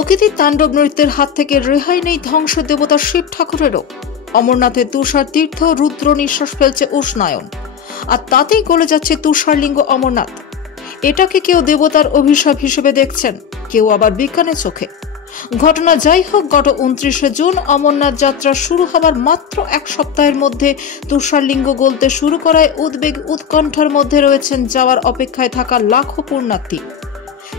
প্রকৃতির তাণ্ডব নৃত্যের হাত থেকে রেহাই নেই ধ্বংস দেবতা শিব ঠাকুরেরও। অমরনাথের তুষার তীর্থ রুদ্র নিঃশ্বাস ফেলছে উষ্ণায়ন, আর তাতেই গলে যাচ্ছে তুষারলিঙ্গ অমরনাথ। এটাকে কেউ দেবতার অভিশাপ হিসেবে দেখছেন, কেউ আবার বিজ্ঞানের চোখে। ঘটনা যাই হোক, গত 29শে জুন অমরনাথ যাত্রা শুরু হবার মাত্র এক সপ্তাহের মধ্যে তুষারলিঙ্গ গলতে শুরু করায় উদ্বেগ উৎকণ্ঠার মধ্যে রয়েছেন যাওয়ার অপেক্ষায় থাকা লাখো পুণ্যার্থী।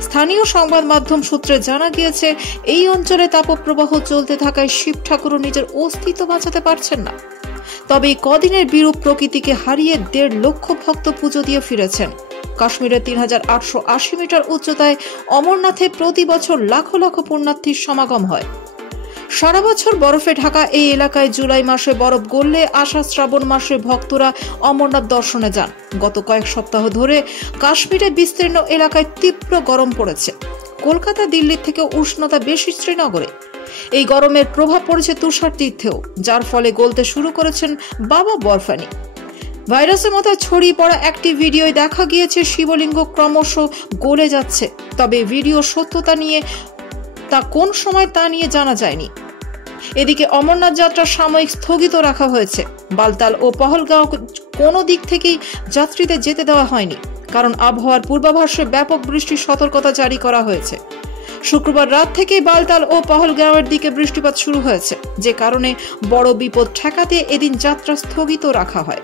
স্থানীয় সংবাদ মাধ্যম সূত্রে জানা গিয়েছে, এই অঞ্চলে তাপপ্রবাহ চলতে থাকায় শিব ঠাকুরও নিজের অস্তিত্ব বাঁচাতে পারছেন না। তবে এই কদিনের বিরূপ প্রকৃতিকে হারিয়ে 1.5 লক্ষ ভক্ত পুজো দিয়ে ফিরেছেন। কাশ্মীরের 3880 মিটার উচ্চতায় অমরনাথে প্রতি বছর লাখো লাখো পুণ্যার্থীর সমাগম হয়। সারা বছর বরফে ঢাকা এই এলাকায় জুলাই মাসে বরফ গললে আসা শ্রাবণ মাসে ভক্তরা অমরনাথ দর্শনে যান। গত কয়েক সপ্তাহ ধরে কাশ্মীরের বিস্তীর্ণ এলাকায় তীব্র গরম পড়েছে। কলকাতা দিল্লির থেকে উষ্ণতা বেশি শ্রীনগরে। এই গরমের প্রভাব পড়েছে তুষার তীর্থেও, যার ফলে গলতে শুরু করেছেন বাবা বরফানি। ভাইরাসের মতো ছড়িয়ে পড়া একটি ভিডিওয় দেখা গিয়েছে শিবলিঙ্গ ক্রমশ গলে যাচ্ছে। তবে ভিডিও সত্যতা নিয়ে কোন সময় তা নিয়ে জানা যায়নি। এদিকে অমরনাথ যাত্রা সাময়িক স্থগিত রাখা হয়েছে। বালতাল ও পহলগাঁও কোনো দিক থেকেই যাত্রীদের যেতে দেওয়া হয়নি, কারণ আবহাওয়ার পূর্বাভাসে ব্যাপক বৃষ্টির সতর্কতা জারি করা হয়েছে। শুক্রবার রাত থেকে বালতাল ও পহলগাঁওয়ের দিকে বৃষ্টিপাত শুরু হয়েছে, যে কারণে বড় বিপদ ঠেকাতে এদিন যাত্রা স্থগিত রাখা হয়।